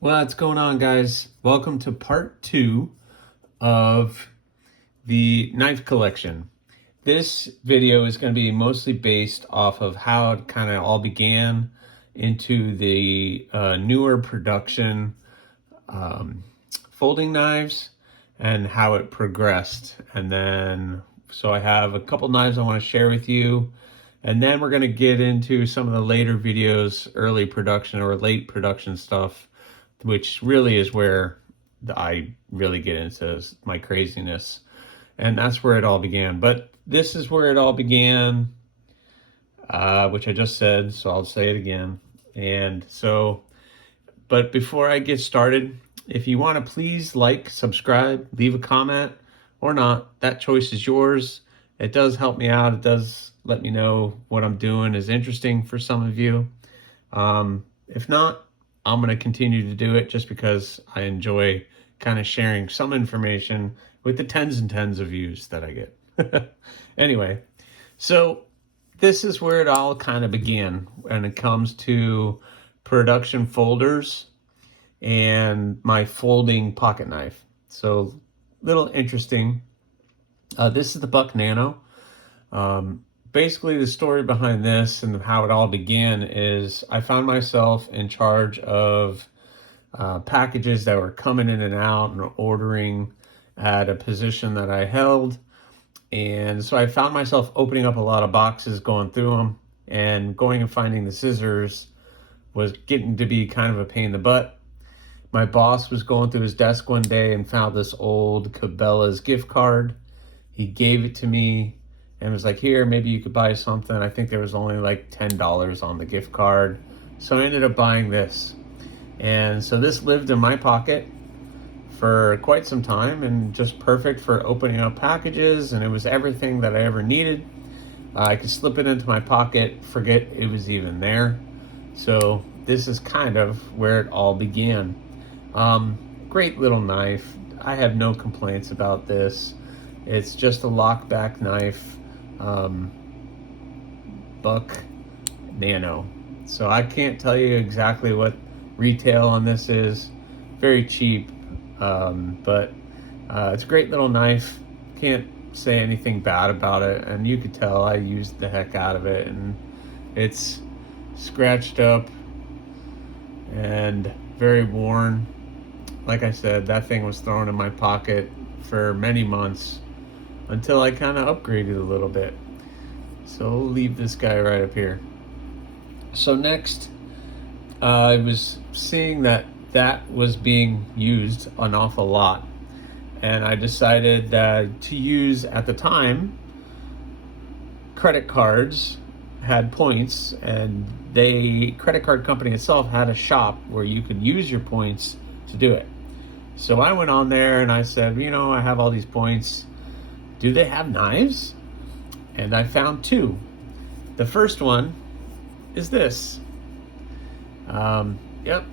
What's going on, guys? Welcome to part two of the knife collection. This video is going to be mostly based off of how it kind of all began into the newer production folding knives and how it progressed. And then, so I have a couple knives I want to share with you. And then we're going to get into some of the later videos, early production or late production stuff, which really is where I really get into my craziness. And that's where it all began. But this is where it all began, which I just said, so I'll say it again. And so, but before I get started, if you want to please like, subscribe, leave a comment or not, that choice is yours. It does help me out. It does let me know what I'm doing is interesting for some of you. If not, I'm going to continue to do it just because I enjoy kind of sharing some information with the tens and tens of views that I get. Anyway, so this is where it all kind of began when it comes to production folders and my folding pocket knife. So little interesting. This is the Buck Nano. Basically, the story behind this and how it all began is I found myself in charge of packages that were coming in and out and ordering at a position that I held. And so I found myself opening up a lot of boxes, going through them, and going and finding the scissors was getting to be kind of a pain in the butt. My boss was going through his desk one day and found this old Cabela's gift card. He gave it to me and was like, here, maybe you could buy something. I think there was only like $10 on the gift card. So I ended up buying this. And so this lived in my pocket for quite some time and just perfect for opening up packages. And it was everything that I ever needed. I could slip it into my pocket, forget it was even there. So this is kind of where it all began. Great little knife. I have no complaints about this. It's just a lockback knife. Buck Nano. So I can't tell you exactly what retail on this is. Very cheap, but it's a great little knife. Can't say anything bad about it, and you could tell I used the heck out of it, and it's scratched up and very worn. Like I said, that thing was thrown in my pocket for many months until I kind of upgraded a little bit. So we'll leave this guy right up here. So next, I was seeing that was being used an awful lot. And I decided to use, at the time, credit cards had points, and credit card company itself had a shop where you could use your points to do it. So I went on there and I said, I have all these points. Do they have knives? And I found two. The first one is this. Yep. A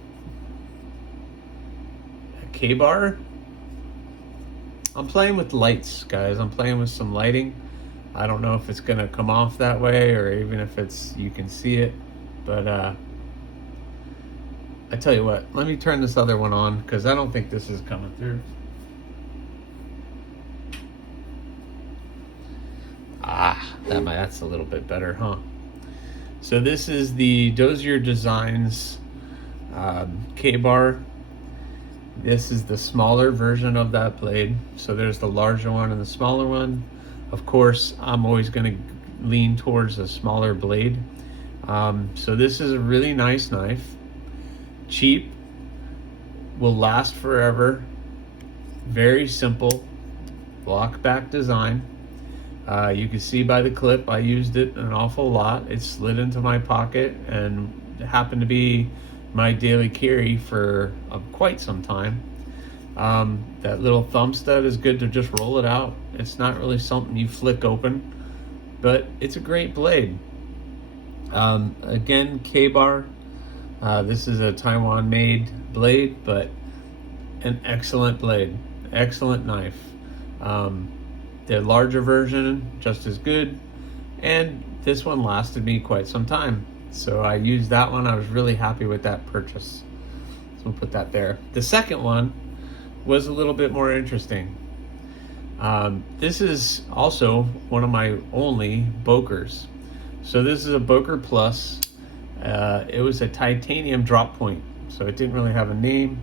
Ka-Bar. I'm playing with lights, guys. I'm playing with some lighting. I don't know if it's gonna come off that way or even if you can see it. But I tell you what, let me turn this other one on because I don't think this is coming through. That's a little bit better, huh? So this is the Dozier Designs Ka-Bar. This is the smaller version of that blade. So there's the larger one and the smaller one. Of course, I'm always going to lean towards a smaller blade. So this is a really nice knife. Cheap. Will last forever. Very simple. Block back design. You can see by the clip I used it an awful lot. It slid into my pocket and happened to be my daily carry for quite some time. That little thumb stud is good to just roll it out. It's not really something you flick open, but it's a great blade. Again, Ka-Bar. This is a Taiwan made blade, but an excellent blade, excellent knife. The larger version, just as good. And this one lasted me quite some time. So I used that one. I was really happy with that purchase. we'll put that there. The second one was a little bit more interesting. This is also one of my only Bokers. So this is a Boker Plus. It was a titanium drop point, so it didn't really have a name.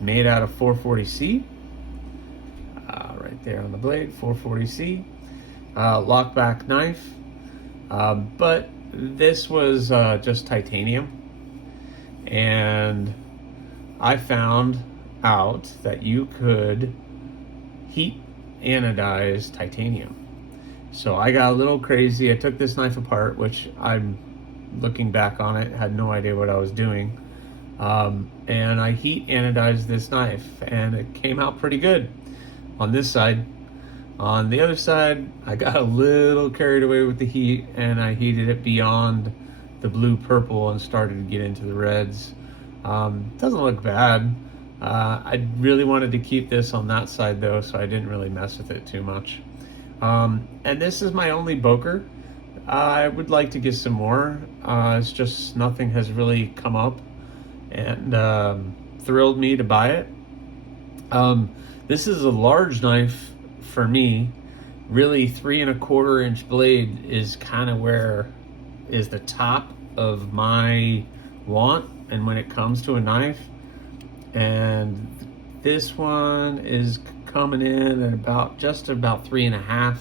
Made out of 440C. Right there on the blade, 440C. Lockback knife. But this was just titanium. And I found out that you could heat anodize titanium. So I got a little crazy. I took this knife apart, which I'm looking back on it, had no idea what I was doing. And I heat anodized this knife, and it came out pretty good on this side. On the other side, I got a little carried away with the heat, and I heated it beyond the blue purple and started to get into the reds. Doesn't look bad. I really wanted to keep this on that side though, so I didn't really mess with it too much. And this is my only Boker. I would like to get some more. It's just nothing has really come up and thrilled me to buy it. This is a large knife for me. Really, 3¼ inch blade is kind of where is the top of my want, and when it comes to a knife. And this one is coming in at about just about 3½.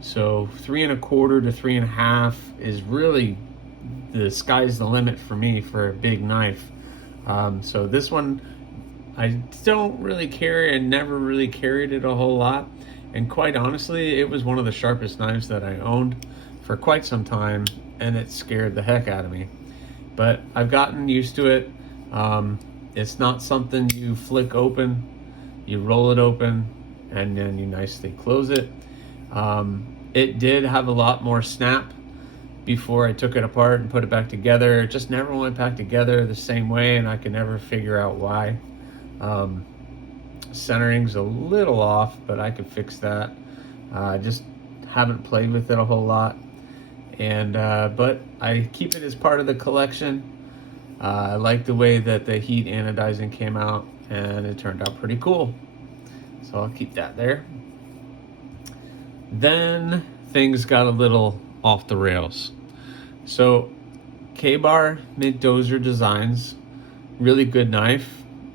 So 3¼ to 3½ is really the sky's the limit for me for a big knife. So this one I don't really carry and never really carried it a whole lot. And quite honestly, it was one of the sharpest knives that I owned for quite some time, and it scared the heck out of me. But I've gotten used to it. It's not something you flick open. You roll it open and then you nicely close it. It did have a lot more snap before I took it apart and put it back together. It just never went back together the same way, and I could never figure out why. Centering's a little off, but I could fix that. I just haven't played with it a whole lot. And but I keep it as part of the collection. I like the way that the heat anodizing came out, and it turned out pretty cool. So I'll keep that there. Then things got a little off the rails. So Ka-Bar Mint Dozer Designs, really good knife.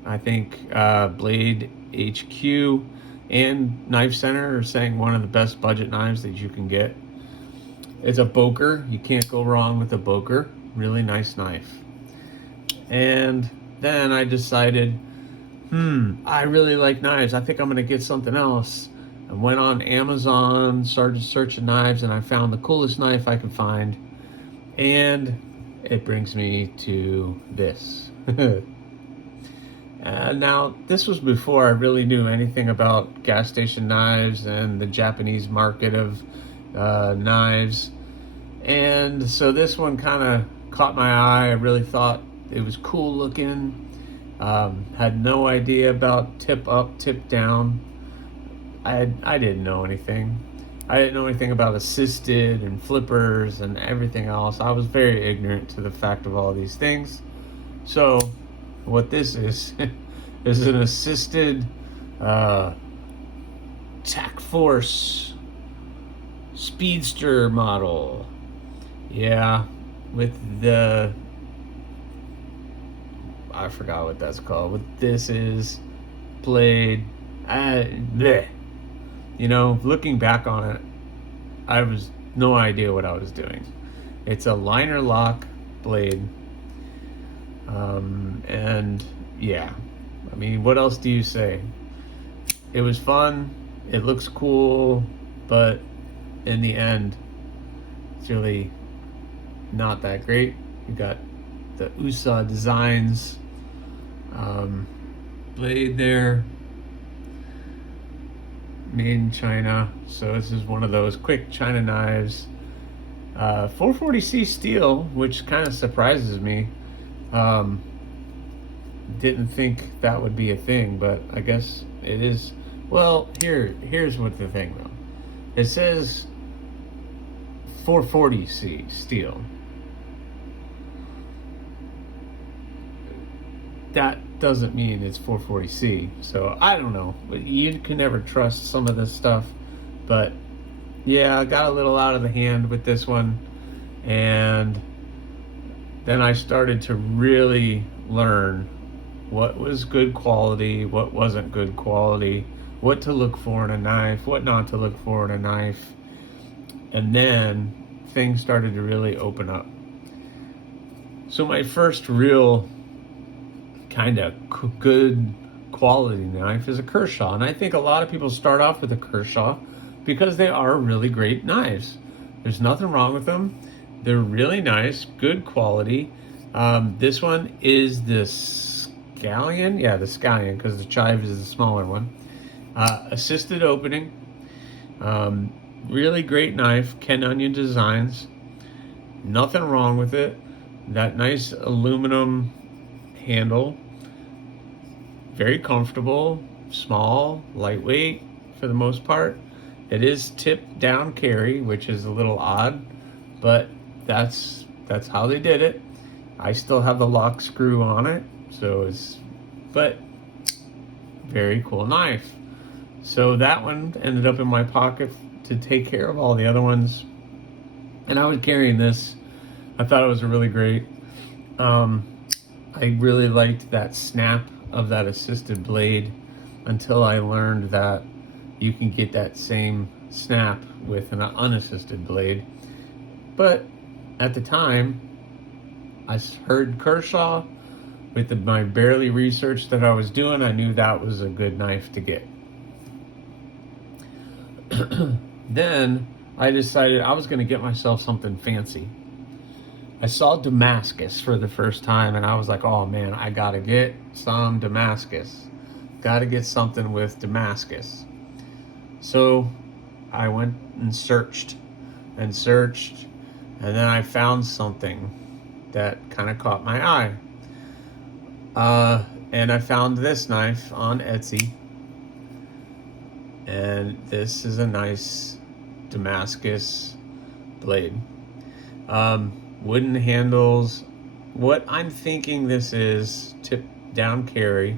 I think Blade HQ and Knife Center are saying one of the best budget knives that you can get. It's a Boker. You can't go wrong with a Boker. Really nice knife. And then I decided, I really like knives. I think I'm gonna get something else. I went on Amazon, started searching knives, and I found the coolest knife I could find. And it brings me to this. Now, this was before I really knew anything about gas station knives and the Japanese market of knives. And so this one kind of caught my eye. I really thought it was cool looking. Had no idea about tip up, tip down. I didn't know anything. I didn't know anything about assisted and flippers and everything else. I was very ignorant to the fact of all these things. So what this is is an assisted Tac Force Speedster model. Yeah, with the, I forgot what that's called. What this is, blade. Bleh. You know, looking back on it, I was no idea what I was doing. It's a liner lock blade. And yeah, I mean, what else do you say? It was fun. It looks cool, but in the end, it's really not that great. You got the USA Designs blade there, made in China. So this is one of those quick China knives. 440C steel, which kind of surprises me. Didn't think that would be a thing, but I guess it is. Well, here's what the thing though. It says 440C steel. that doesn't mean it's 440C. So I don't know. You can never trust some of this stuff. But yeah, I got a little out of the hand with this one. And then I started to really learn what was good quality, what wasn't good quality, what to look for in a knife, what not to look for in a knife. And then things started to really open up. So my first real kind of good quality knife is a Kershaw. And I think a lot of people start off with a Kershaw because they are really great knives. There's nothing wrong with them. They're really nice, good quality. This one is the Scallion. Yeah, the Scallion, because the Chive is the smaller one. Assisted opening. Really great knife. Ken Onion Designs. Nothing wrong with it. That nice aluminum handle. Very comfortable. Small, lightweight for the most part. It is tipped down carry, which is a little odd, but that's how they did it. I still have the lock screw on it, so but very cool knife. So that one ended up in my pocket to take care of all the other ones. And I was carrying this. I thought it was really great. I really liked that snap of that assisted blade until I learned that you can get that same snap with an unassisted blade. But at the time, I heard Kershaw. With my barely research that I was doing, I knew that was a good knife to get. Then I decided I was going to get myself something fancy. I saw Damascus for the first time, and I was like, oh man, I got to get some Damascus. Got to get something with Damascus. So I went and searched, and then I found something that kind of caught my eye. And I found this knife on Etsy, and this is a nice Damascus blade. Wooden handles. What I'm thinking this is, tip down carry,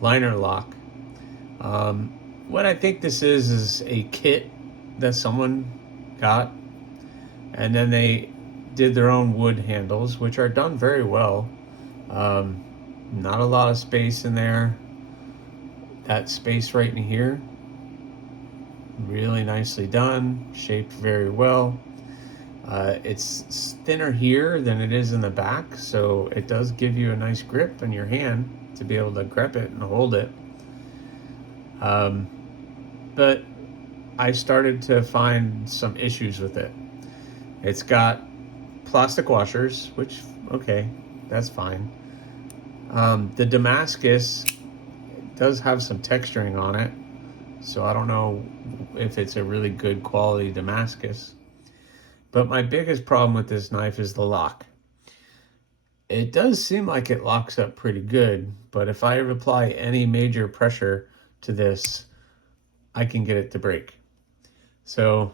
liner lock. What I think this is a kit that someone got, and then they did their own wood handles, which are done very well. Not a lot of space in there. That space right in here, really nicely done, shaped very well. It's thinner here than it is in the back, so it does give you a nice grip in your hand to be able to grip it and hold it. But I started to find some issues with it. It's got plastic washers, which, okay, that's fine. The Damascus does have some texturing on it, so I don't know if it's a really good quality Damascus. But my biggest problem with this knife is the lock. It does seem like it locks up pretty good, but if I apply any major pressure to this, I can get it to break. So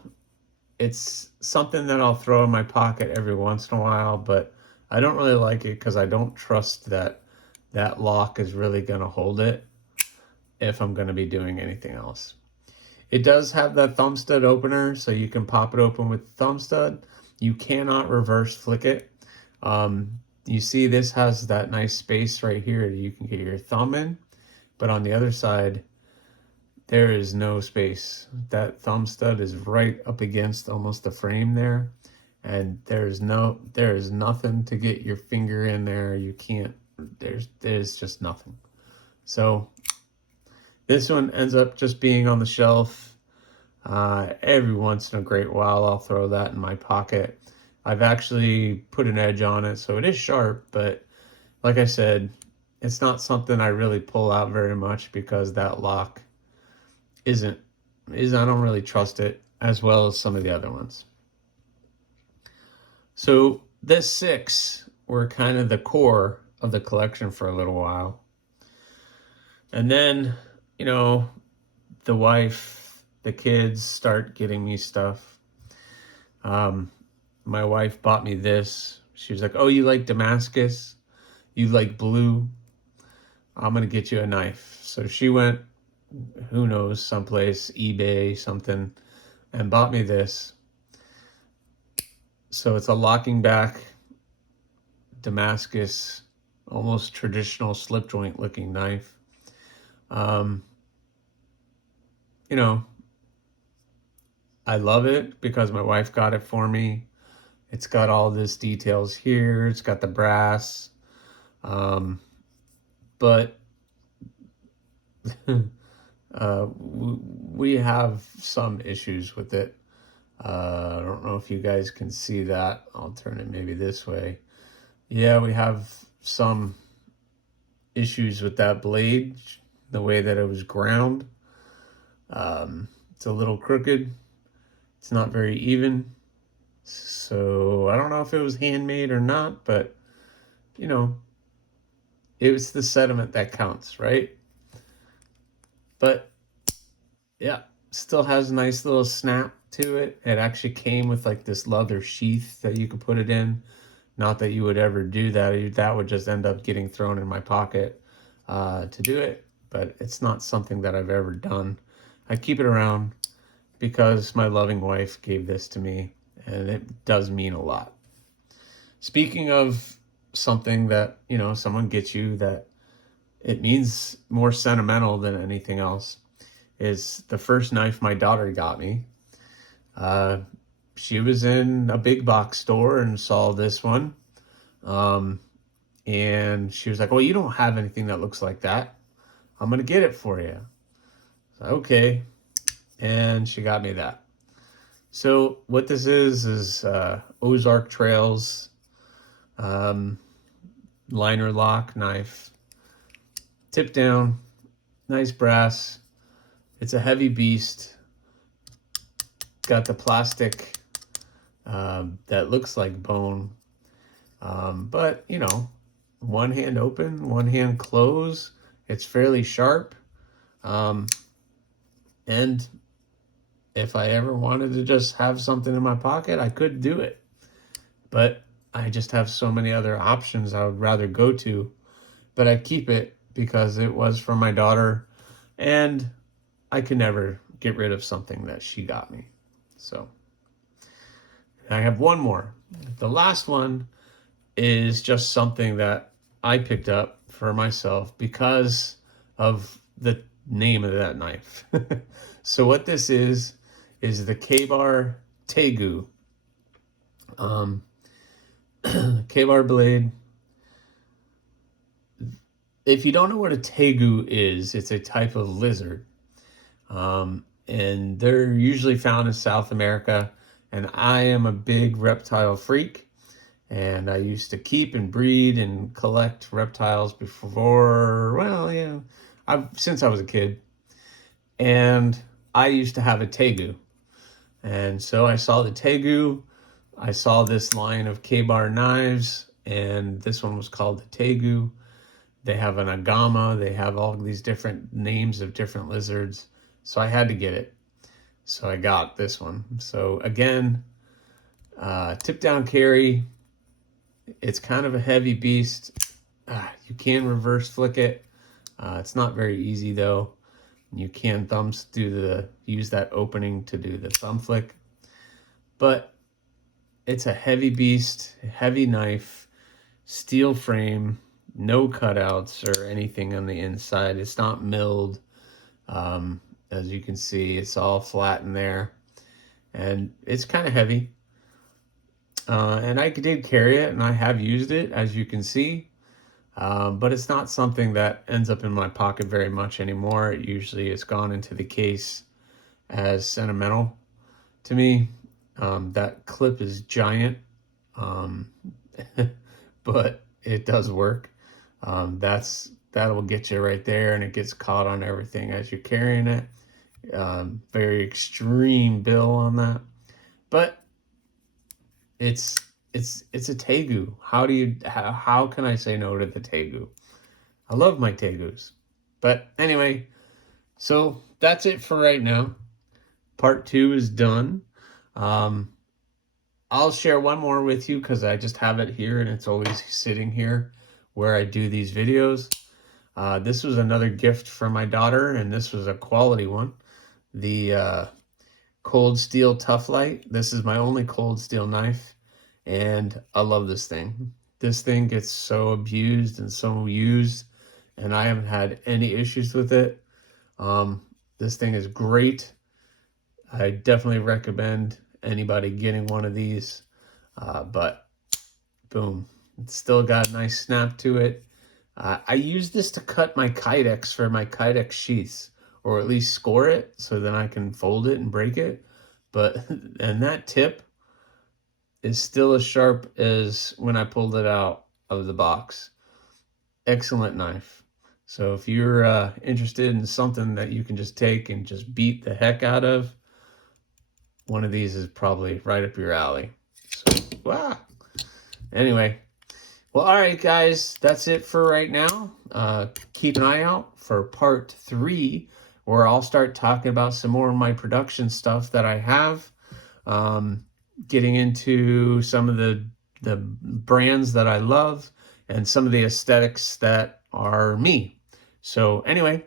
it's something that I'll throw in my pocket every once in a while, but I don't really like it because I don't trust that that lock is really going to hold it if I'm going to be doing anything else. It does have that thumb stud opener, so you can pop it open with the thumb stud. You cannot reverse flick it. You see this has that nice space right here that you can get your thumb in, but on the other side, there is no space. That thumb stud is right up against almost the frame there, and there is nothing to get your finger in there. You can't, there's just nothing. So this one ends up just being on the shelf. Every once in a great while, I'll throw that in my pocket. I've actually put an edge on it, so it is sharp, but like I said, it's not something I really pull out very much because that lock I don't really trust it as well as some of the other ones. So this 6 were kind of the core of the collection for a little while. And then, you know, the wife, the kids start getting me stuff. My wife bought me this. She was like, oh, you like Damascus? You like blue? I'm going to get you a knife. So she went, who knows, someplace, eBay, something, and bought me this. So it's a locking back Damascus, almost traditional slip joint looking knife. Um, you know, I love it because my wife got it for me. It's got all this details here. It's got the brass. But we have some issues with it. I don't know if you guys can see that. I'll turn it maybe this way. Yeah, we have some issues with that blade, the way that it was ground. It's a little crooked. It's not very even. So I don't know if it was handmade or not, but you know, it was the sediment that counts, right? But yeah, still has a nice little snap to it. It actually came with like this leather sheath that you could put it in. Not that you would ever do that. That would just end up getting thrown in my pocket to do it. But it's not something that I've ever done. I keep it around because my loving wife gave this to me, and it does mean a lot. Speaking of something that, you know, someone gets you that it means more sentimental than anything else, is the first knife my daughter got me. She was in a big box store and saw this one. And she was like, well, you don't have anything that looks like that. I'm going to get it for you. So, okay. And she got me that. So what this is Ozark Trails liner lock knife. Tip down, nice brass. It's a heavy beast. Got the plastic that looks like bone. But, you know, one hand open, one hand closed. It's fairly sharp. And if I ever wanted to just have something in my pocket, I could do it. But I just have so many other options I would rather go to. But I keep it because it was for my daughter. And I could never get rid of something that she got me. So I have one more. The last one is just something that I picked up for myself because of the name of that knife. So what this is the Ka-Bar Tegu. Ka-Bar blade. If you don't know what a Tegu is, it's a type of lizard. And they're usually found in South America. And I am a big reptile freak. And I used to keep and breed and collect reptiles before, well, yeah, since I was a kid. And I used to have a Tegu. And so I saw the Tegu. I saw this line of Ka-Bar knives, and this one was called the Tegu. They have an Agama. They have all these different names of different lizards. So I had to get it. So I got this one. So again, tip down carry. It's kind of a heavy beast. You can reverse flick it. It's not very easy though. You can use that opening to do the thumb flick. But it's a heavy beast, heavy knife, steel frame, no cutouts or anything on the inside. It's not milled. As you can see, it's all flat in there. And it's kind of heavy. And I did carry it, and I have used it, as you can see. But it's not something that ends up in my pocket very much anymore. It usually is gone into the case as sentimental to me. That clip is giant, but it does work. That'll get you right there, and it gets caught on everything as you're carrying it. Very extreme bill on that, but it's a Tegu. How can I say no to the Tegu? I love my Tegus. But anyway, so that's it for right now. Part 2 is done. I'll share one more with you because I just have it here and it's always sitting here where I do these videos. This was another gift from my daughter, and this was a quality one. The Cold Steel Tough Light. This is my only cold steel knife, and I love this thing. This thing gets so abused and so used, and I haven't had any issues with it. This thing is great. I definitely recommend anybody getting one of these, but boom, it's still got a nice snap to it. I use this to cut my Kydex for my Kydex sheaths, or at least score it so then I can fold it and break it. But, and that tip is still as sharp as when I pulled it out of the box. Excellent knife. So if you're interested in something that you can just take and just beat the heck out of, one of these is probably right up your alley. So, wow. Anyway, well, all right, guys, that's it for right now. Keep an eye out for part 3, where I'll start talking about some more of my production stuff that I have. Getting into some of the brands that I love and some of the aesthetics that are me. So anyway,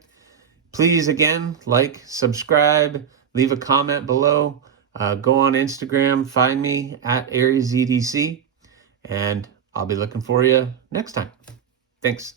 please again, like, subscribe, leave a comment below. Go on Instagram, find me at AriesEDC, and I'll be looking for you next time. Thanks.